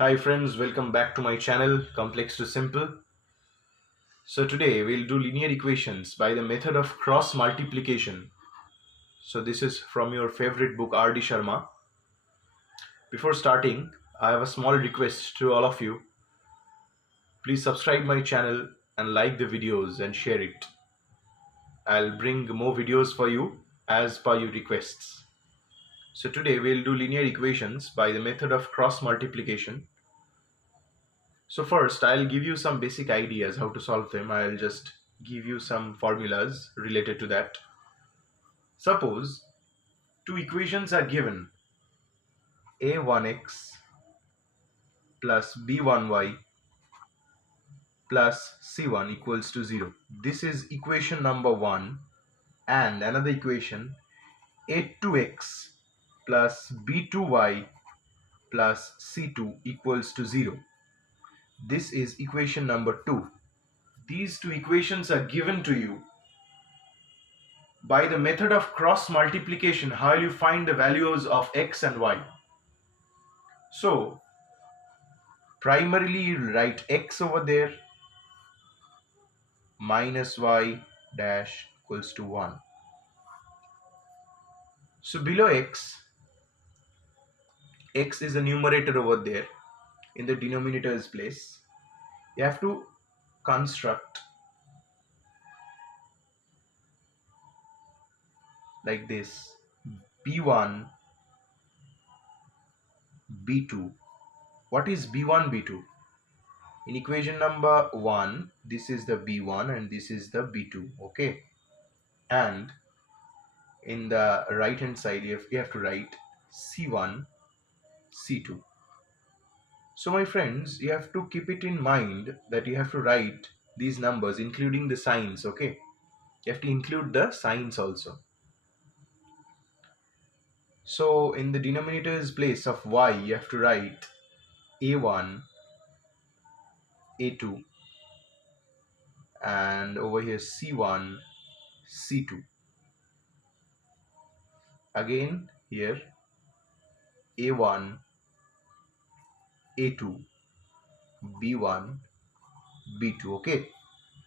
Hi friends, welcome back to my channel Complex to Simple. So today we'll do linear equations by the method of cross multiplication. So this is from your favorite book R.D. Sharma. Before starting, I have a small request to all of you. Please subscribe my channel and like the videos and share it. I'll bring more videos for you as per your requests. So today we'll do linear equations by the method of cross multiplication. So first, I'll give you some basic ideas how to solve them. I'll just give you some formulas related to that. Suppose two equations are given, a1x plus b1y plus c1 equals to 0. This is equation number 1, and another equation, a2x plus b2y plus c2 equals to 0. This is equation number 2. These two equations are given to you by the method of cross multiplication. How will you find the values of x and y? So primarily you write x over there, minus y dash equals to 1. So below x is a numerator over there, in the denominator's place. You have to construct like this: b1 b2. What is b1 b2? In equation number 1, this is the b1 and this is the b2. Okay, and in the right hand side you have to write c1 c2. So my friends, you have to keep it in mind that you have to write these numbers including the signs. Okay, you have to include the signs also. So in the denominator's place of y you have to write a1 a2, and over here c1 c2. Again here a1 a2 b1 b2. Okay,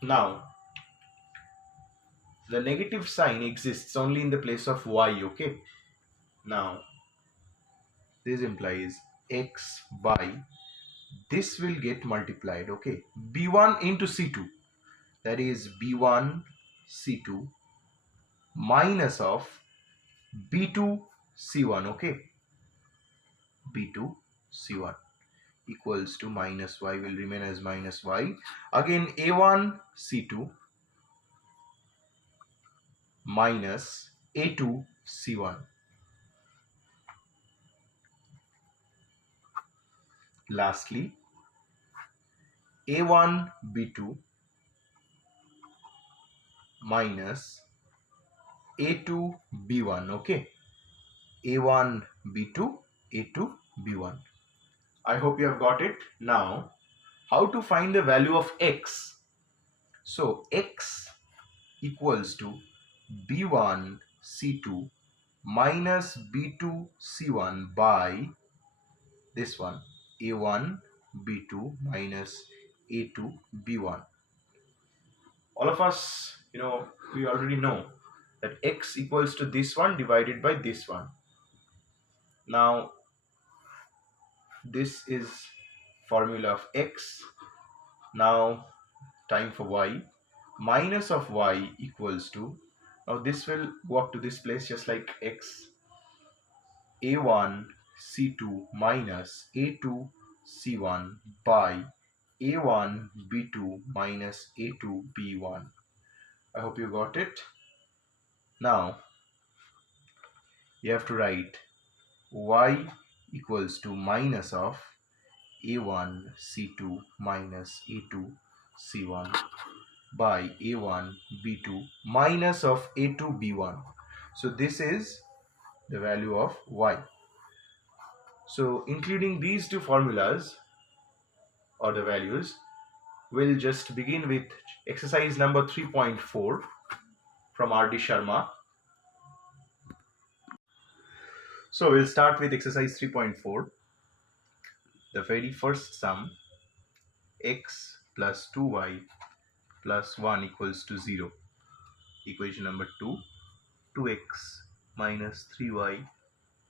now the negative sign exists only in the place of y. Okay, now this implies x by this will get multiplied. Okay, b1 into c2, that is b1 c2 minus of b2 c1. Okay, b2 c1 equals to minus y will remain as minus y. Again a1 c2 minus a2 c1. Lastly a1 b2 minus a2 b1. Okay, a1 b2 a2 b1. I hope you have got it. Now how to find the value of x? So x equals to b1 c2 minus b2 c1 by this one, a1 b2 minus a2 b1. All of us, we already know that x equals to this one divided by this one. Now this is formula of x. Now time for y. Minus of y equals to, now this will go up to this place just like x, a1 c2 minus a2 c1 by a1 b2 minus a2 b1. I hope you got it. Now you have to write y equals to minus of a1 c2 minus a2 c1 by a1 b2 minus of a2 b1. So this is the value of y. So including these two formulas or the values, we'll just begin with exercise number 3.4 from R.D. Sharma. So we'll start with exercise 3.4. The very first sum, x plus 2y plus 1 equals to 0. Equation number 2, 2x minus 3y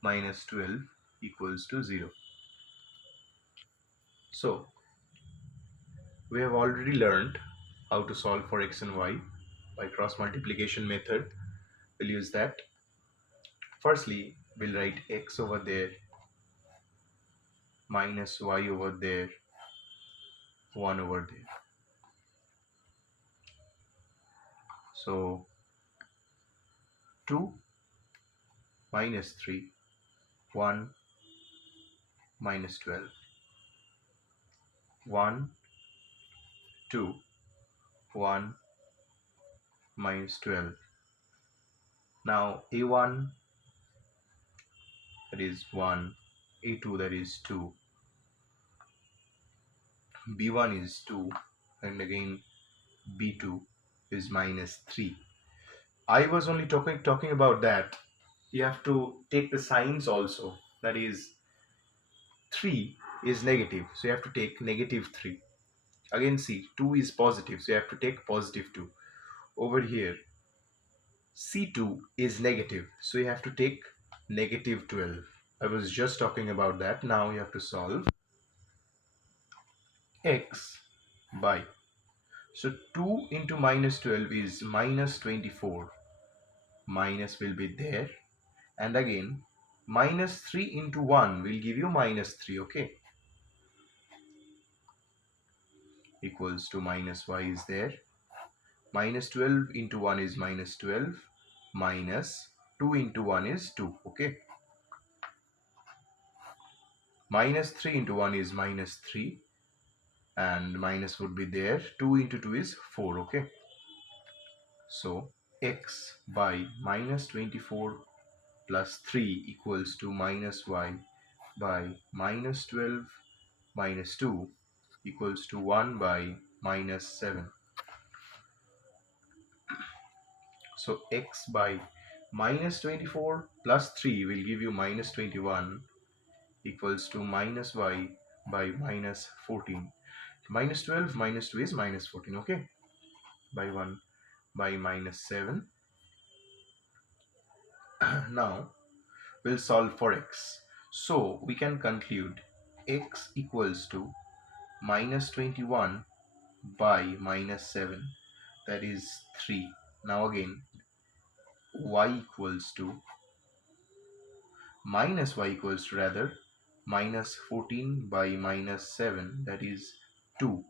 minus 12 equals to 0. So, we have already learned how to solve for x and y by cross multiplication method. We'll use that. Firstly, we'll write x over there minus y over there, 1 over there. So 2 minus 3, 1 minus 12, 1, 2, 1 minus 12. Now a1, that is 1, a2, that is 2, b1 is 2, and again b2 is minus 3. I was only talking about that. You have to take the signs also. That is 3 is negative, so you have to take negative 3. Again see, 2 is positive, so you have to take positive 2. Over here C2 is negative, so you have to take negative 12. I was just talking about that. Now you have to solve x by, so 2 into minus 12 is minus 24. Minus will be there, and again minus 3 into 1 will give you minus 3. Okay, equals to minus y is there. Minus 12 into 1 is minus 12, minus 2 into 1 is 2. Okay, minus 3 into 1 is minus 3, and minus would be there. 2 into 2 is 4. Okay, so x by minus 24 plus 3 equals to minus y by minus 12 minus 2 equals to 1 by minus 7. So x by minus 24 plus 3 will give you minus 21 equals to minus y by minus 14. Minus 12 minus 2 is minus 14. Okay, by 1 by minus 7. Now we'll solve for x. So we can conclude x equals to minus 21 by minus 7, that is 3. Now again y equals to rather minus 14 by minus 7, that is 2.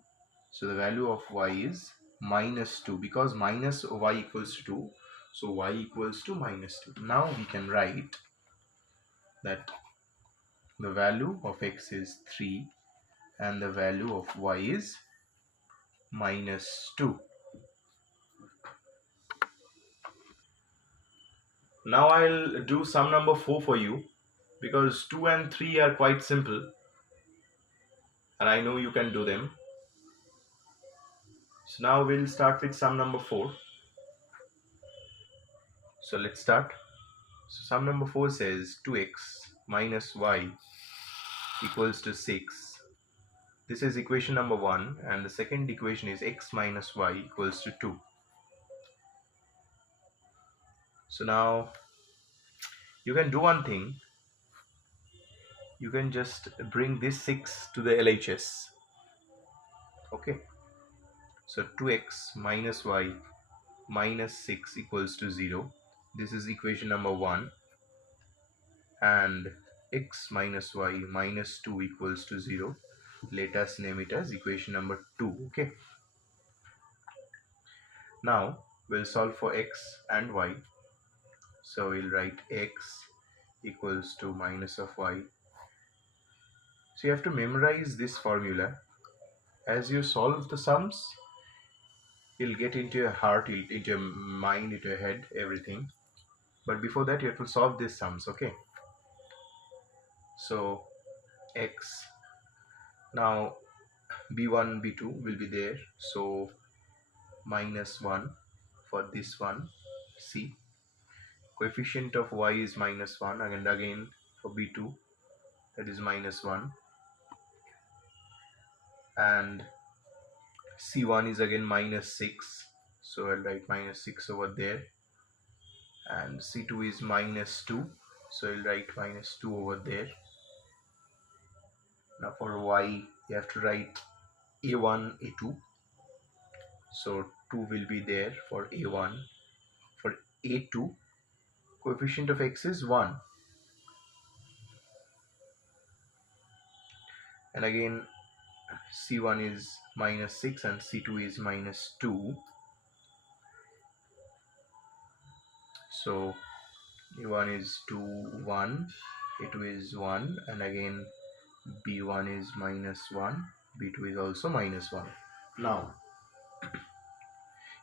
So the value of y is minus 2, because minus y equals to 2, so y equals to minus 2. Now we can write that the value of x is 3 and the value of y is minus 2. Now I'll do sum number 4 for you, because 2 and 3 are quite simple and I know you can do them. So now we'll start with sum number 4. So let's start. So sum number 4 says 2x minus y equals to 6. This is equation number 1, and the second equation is x minus y equals to 2. So now you can do one thing. You can just bring this 6 to the LHS. Okay. So 2x minus y minus 6 equals to 0. This is equation number 1. And x minus y minus 2 equals to 0. Let us name it as equation number 2. Okay. Now we'll solve for x and y. So we'll write x equals to minus of y. So you have to memorize this formula. As you solve the sums, you'll get into your heart, into your mind, into your head, everything. But before that, you have to solve these sums. Okay. So x, now b1 b2 will be there, so minus 1 for this one. C, coefficient of y is minus 1, and again for b2, that is minus 1. and c1 is again minus 6, so I'll write minus 6 over there, and c2 is minus 2, so I'll write minus 2 over there. Now for y you have to write a1 a2, so 2 will be there for a1. For a2, coefficient of x is 1, and again c1 is minus 6 and c2 is minus 2, so a1 is 2 1, a2 is 1, and again b1 is minus 1, b2 is also minus 1. Now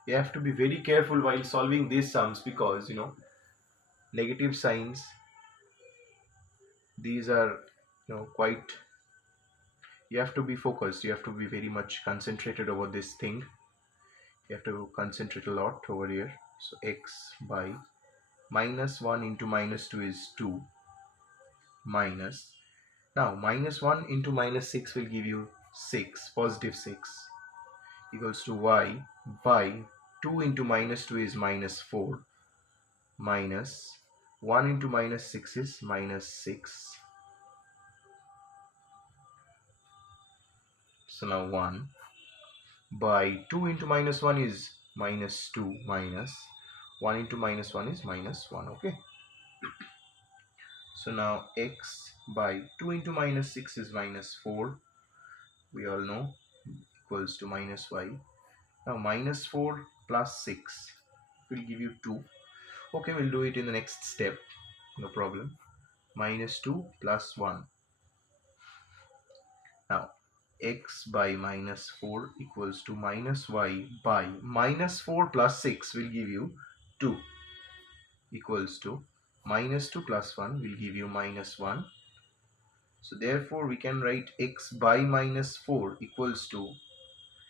you have to be very careful while solving these sums, because negative signs, these are quite, you have to be focused, you have to be very much concentrated over this thing, you have to concentrate a lot over here. So x by minus 1 into minus 2 is 2, minus, now minus 1 into minus 6 will give you 6, positive 6, equals to y by 2 into minus 2 is minus 4, minus 1 into minus 6 is minus 6. So now 1 by 2 into minus 1 is minus 2, minus 1 into minus 1 is minus 1. Okay. So now x by 2 into minus 6 is minus 4. We all know, equals to minus y. Now minus 4 plus 6 will give you 2. Okay, we'll do it in the next step. No problem. Minus 2 plus 1. Now x by minus 4 equals to minus y by minus 4 plus 6 will give you 2, equals to minus 2 plus 1 will give you minus 1. So therefore we can write x by minus 4 equals to,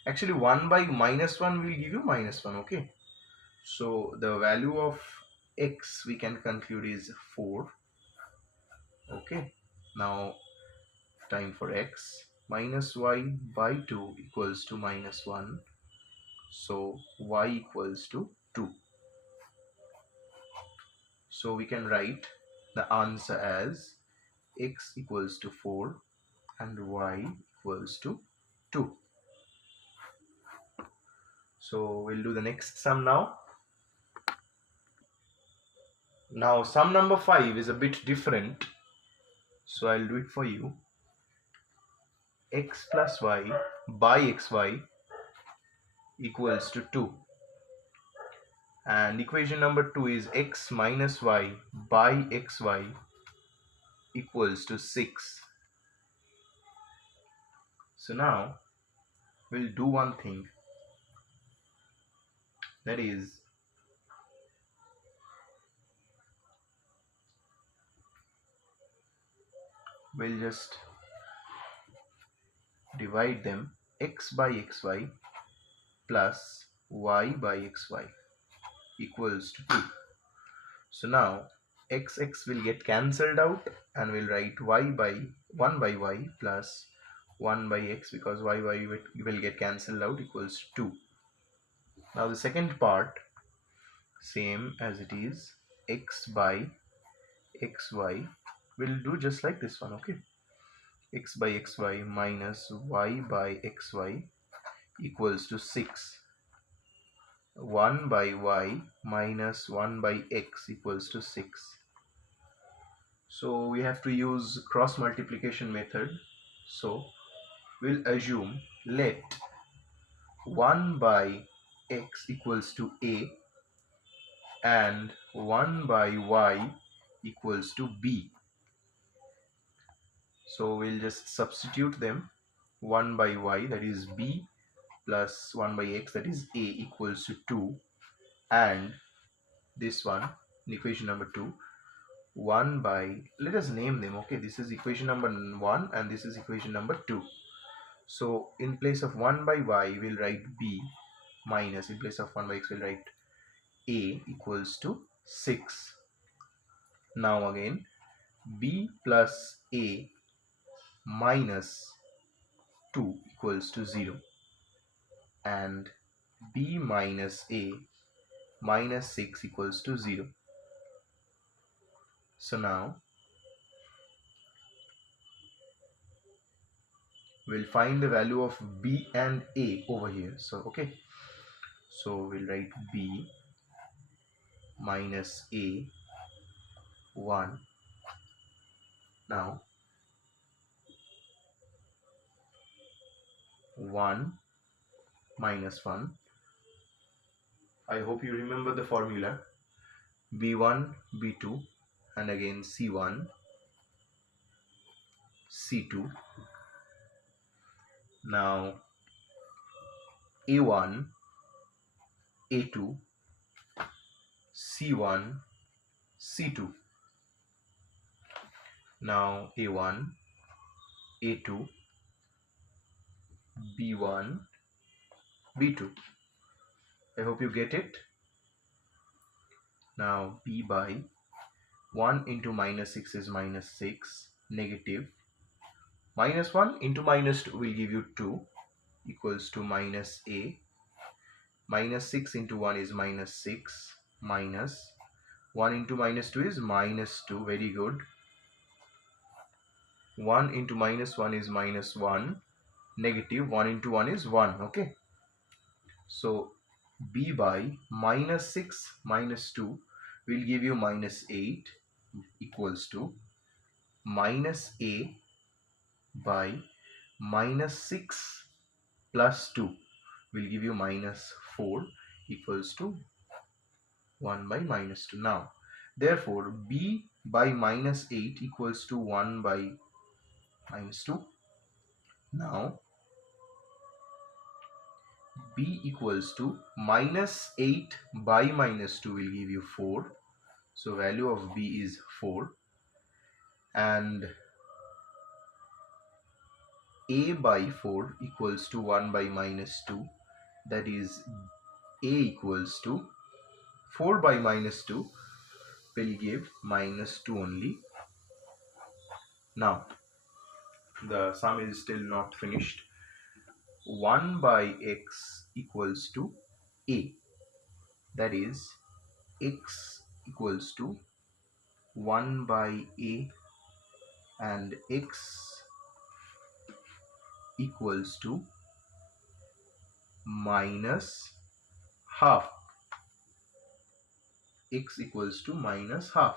actually 1 by minus 1 will give you minus 1. Okay, so the value of x we can conclude is 4. Okay, now time for x, minus y by 2 equals to minus 1, so y equals to 2. So we can write the answer as x equals to 4 and y equals to 2. So we'll do the next sum now. Now sum number 5 is a bit different, so I'll do it for you. X plus y by xy equals to 2, and equation number 2 is x minus y by xy equals to 6. So now we'll do one thing, that is we'll just divide them, x by xy plus y by xy equals to 2. So now x will get cancelled out and we'll write y by 1 by y plus 1 by x, because y will get cancelled out, equals to 2. Now the second part, same as it is, x by xy, will do just like this one. Okay, x by xy minus y by xy equals to 6. 1 by y minus 1 by x equals to 6. So we have to use cross multiplication method. So we'll assume, let 1 by x equals to a and 1 by y equals to b. So we'll just substitute them. 1 by y, that is b, plus 1 by x, that is a, equals to 2, and this one in equation number 2, 1 by, let us name them. Okay, this is equation number 1 and this is equation number 2. So in place of 1 by y we'll write b, minus in place of 1 by x we'll write a, equals to 6. Now again b plus a minus 2 equals to 0, and b minus a minus 6 equals to 0. So now we'll find the value of b and a over here. So okay, so we'll write b minus a 1. Now 1 minus 1. I hope you remember the formula: b1 b2 and again c1 c2. Now a1 a2 c1 c2. Now a1 a2 b1 b2. I hope you get it. Now b by 1 into minus 6 is minus 6, negative minus 1 into minus 2 will give you 2, equals to minus a. Minus 6 into 1 is minus 6, minus 1 into minus 2 is minus 2. Very good. 1 into minus 1 is minus 1, negative 1 into 1 is 1. Okay, so b by minus 6 minus 2 will give you minus 8, equals to minus a by minus 6 plus 2 will give you minus 4, equals to 1 by minus 2. Now therefore b by minus 8 equals to 1 by minus 2. Now b equals to minus 8 by minus 2 will give you 4. So value of b is 4, and a by 4 equals to 1 by minus 2. That is a equals to 4 by minus 2 will give minus 2 only. Now the sum is still not finished. 1 by x equals to a. That is x equals to 1 by a, and x equals to minus half. X equals to minus half.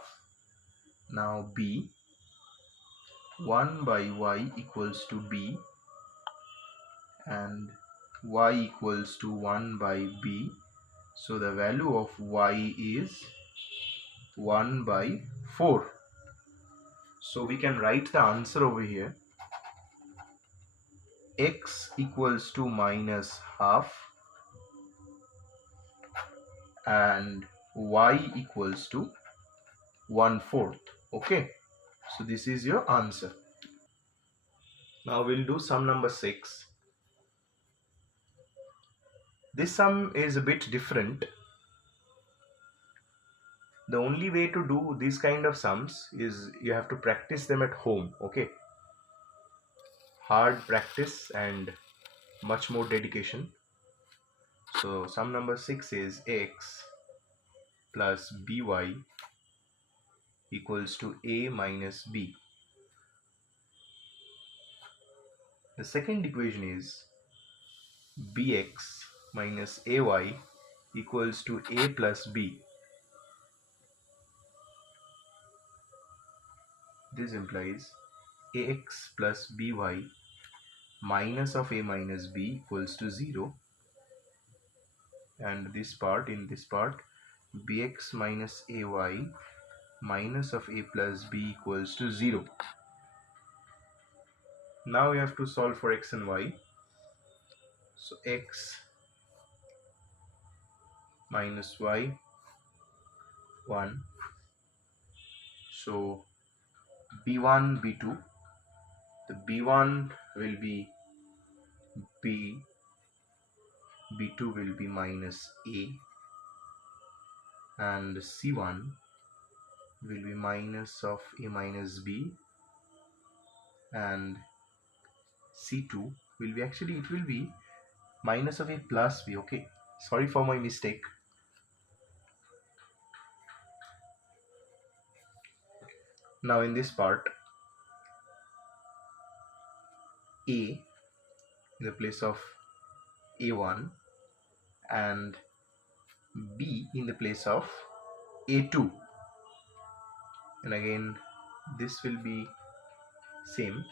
Now b, 1 by y equals to b, and y equals to 1 by b. So the value of y is 1 by 4. So we can write the answer over here: x equals to minus half and y equals to 1/4. Okay, so this is your answer. Now we'll do sum number 6. This sum is a bit different. The only way to do these kind of sums is you have to practice them at home. Okay, hard practice and much more dedication. So sum number 6 is x plus by equals to a minus b. The second equation is bx minus ay equals to a plus b. This implies ax plus by minus of a minus b equals to 0, and this part, in this part, bx minus ay minus of a plus b equals to 0. Now we have to solve for x and y. So x minus y 1. So b1 b2, the b1 will be b, b2 will be minus a, and c1 will be minus of a minus b, and c2 will be, actually it will be minus of a plus b. Okay, sorry for my mistake. Now in this part, a in the place of a1 and b in the place of a2, and again this will be same.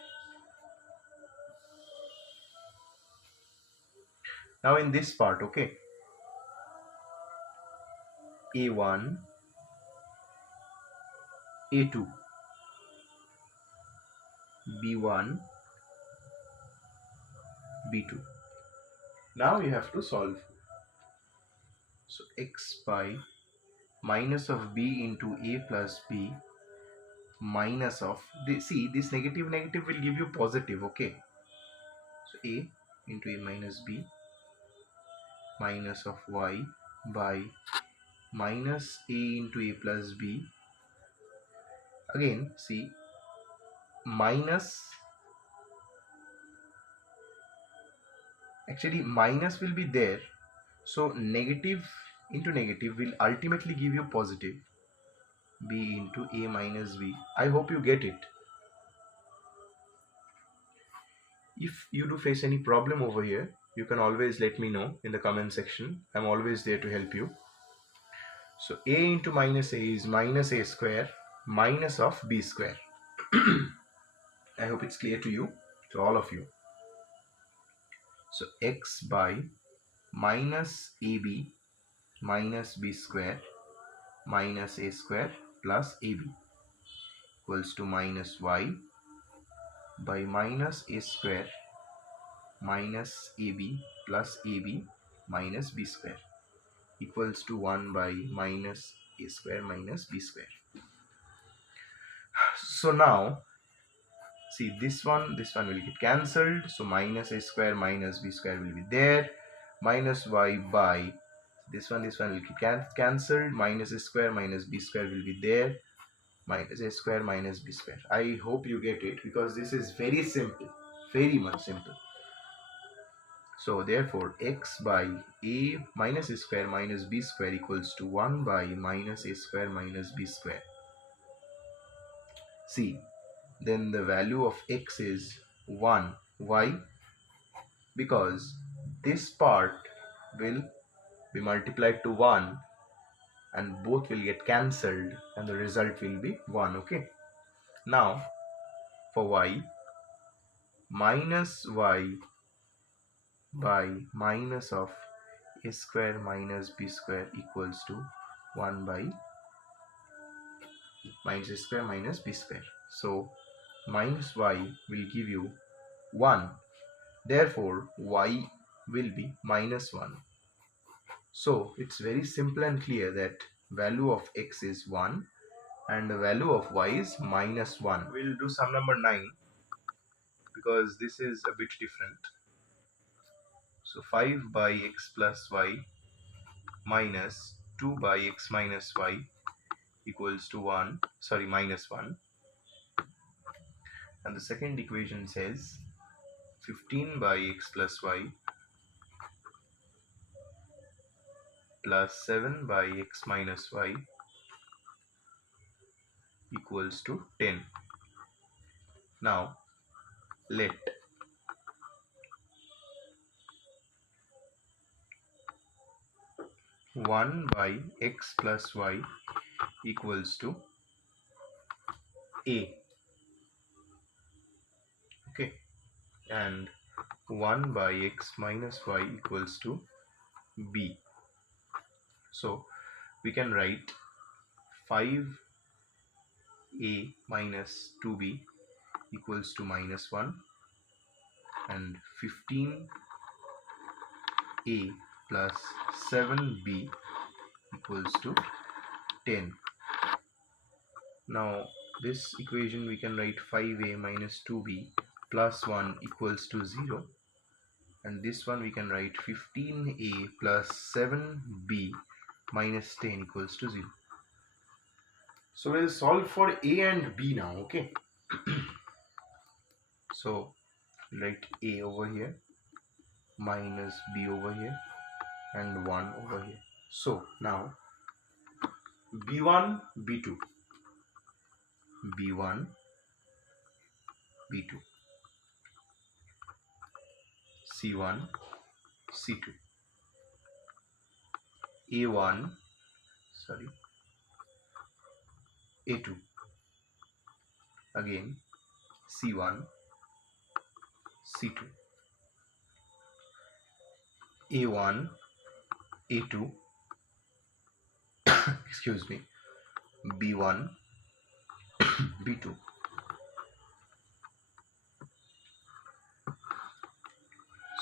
Now in this part, okay, a1, a2, b1, b2. Now you have to solve. So x by minus of b into a plus b minus of see, this negative negative will give you positive. Okay, so a into a minus b minus of y by minus a into a plus b. Again see, minus, actually minus will be there, so negative into negative will ultimately give you positive, b into a minus b. I hope you get it. If you do face any problem over here, you can always let me know in the comment section. I'm always there to help you. So a into minus a is minus a square minus of b square. I hope it's clear to you, to all of you. So x by minus ab minus b square minus a square plus ab equals to minus y by minus a square minus ab plus ab minus b square equals to 1 by minus a square minus b square. So now see, this one will get cancelled, so minus a square minus b square will be there, minus y by this one will get cancelled, minus a square minus b square will be there, minus a square minus b square. I hope you get it, because this is very simple, very much simple. So therefore x by a minus a square minus b square equals to 1 by minus a square minus b square. See, then the value of x is 1. Why? Because this part will be multiplied to 1 and both will get cancelled and the result will be 1. Okay, now for y, minus y by minus of a square minus b square equals to 1 by minus a square minus b square. So minus y will give you 1, therefore y will be minus 1. So it's very simple and clear that value of x is 1 and the value of y is minus 1. We'll do sum number 9 because this is a bit different. So 5 by x plus y minus 2 by x minus y equals to 1, sorry, minus 1. And the second equation says 15 by x plus y plus 7 by x minus y equals to 10. Now let 1 by x plus y equals to a, okay, and 1 by x minus y equals to b. So we can write 5a minus 2b equals to minus 1 and 15a plus 7b equals to 10. Now this equation we can write 5a minus 2b plus 1 equals to 0, and this one we can write 15a plus 7b minus 10 equals to 0. So we'll solve for a and b now, okay. So write A over here, minus B over here, and 1 over here. So now B1, B2, B1, B2, C1, C2, A1, sorry, A2, again C1, C2, A1, A2, excuse me, B1, B2.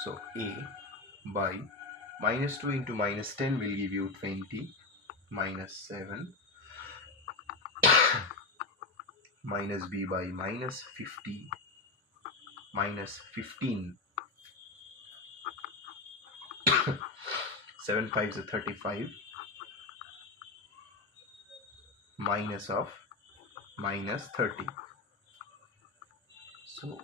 So A by minus 2 into minus 10 will give you 20, minus 7, minus B by minus 50, minus 15, 7 5s are 35, minus of minus 30. So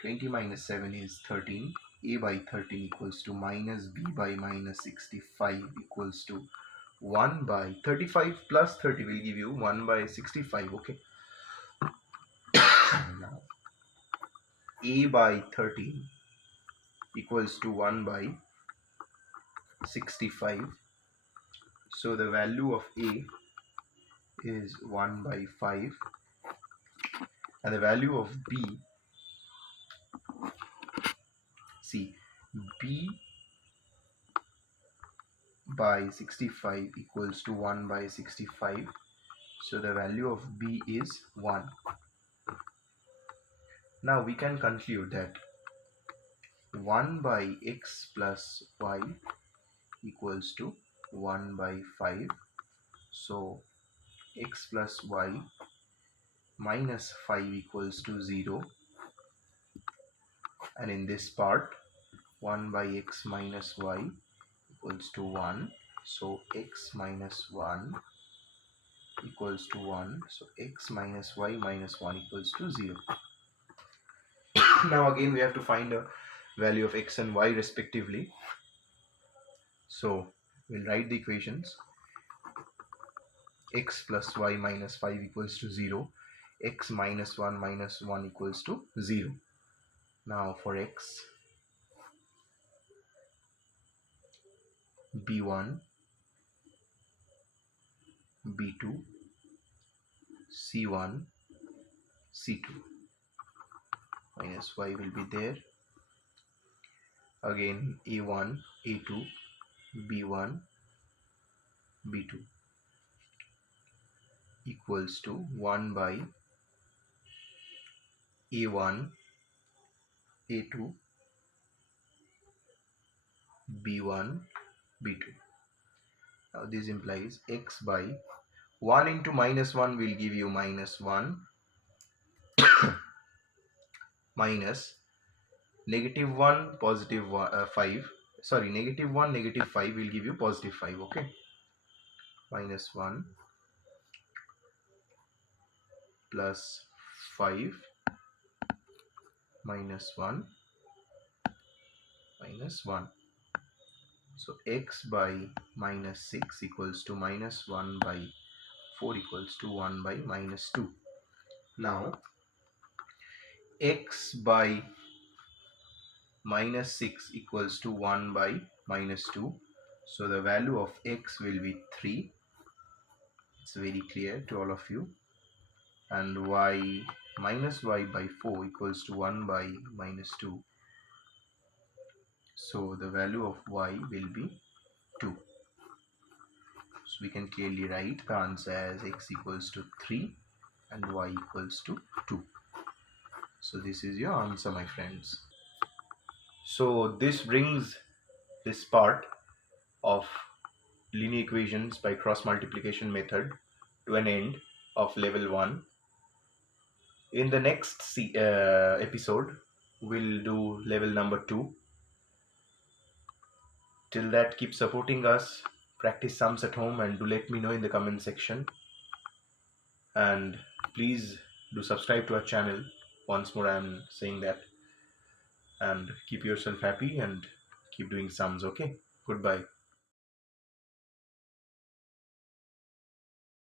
20 minus 7 is 13. A by 13 equals to minus B by minus 65 equals to 1 by 35 plus 30 will give you 1 by 65. Okay. Now A by 13 equals to 1 by 65. So the value of A is 1 by 5, and the value of B, see, B by 65 equals to 1 by 65. So the value of B is 1. Now we can conclude that 1 by x plus y equals to 1 by 5. So x plus y minus 5 equals to 0. And in this part, 1 by x minus y equals to 1. So x minus 1 equals to 1. So x minus y minus 1 equals to 0. Now again we have to find a value of x and y respectively. So we'll write the equations. X plus y minus 5 equals to 0. X minus 1 minus 1 equals to 0. Now for x, b1, b2, c1, c2, minus y will be there. Again a1, a2, b1, b2 equals to 1 by a1, a2, b1, b2. Now this implies x by 1 into minus 1 will give you minus 1, minus negative 1 positive 5, sorry, negative 1 negative 5 will give you positive 5. Okay, minus 1 plus 5 minus 1 minus 1. So x by minus 6 equals to minus 1 by 4 equals to 1 by minus 2. Now x by minus 6 equals to 1 by minus 2. So the value of x will be 3. It's very clear to all of you. And y minus y by 4 equals to 1 by minus 2. So the value of y will be 2. So we can clearly write the answer as x equals to 3 and y equals to 2. So this is your answer, my friends. So this brings this part of linear equations by cross multiplication method to an end of level 1. In the next episode, we'll do level number 2. Till that, keep supporting us, practice sums at home, and do let me know in the comment section. And please do subscribe to our channel. Once more, I'm saying that. and keep yourself happy and keep doing sums. Okay, goodbye.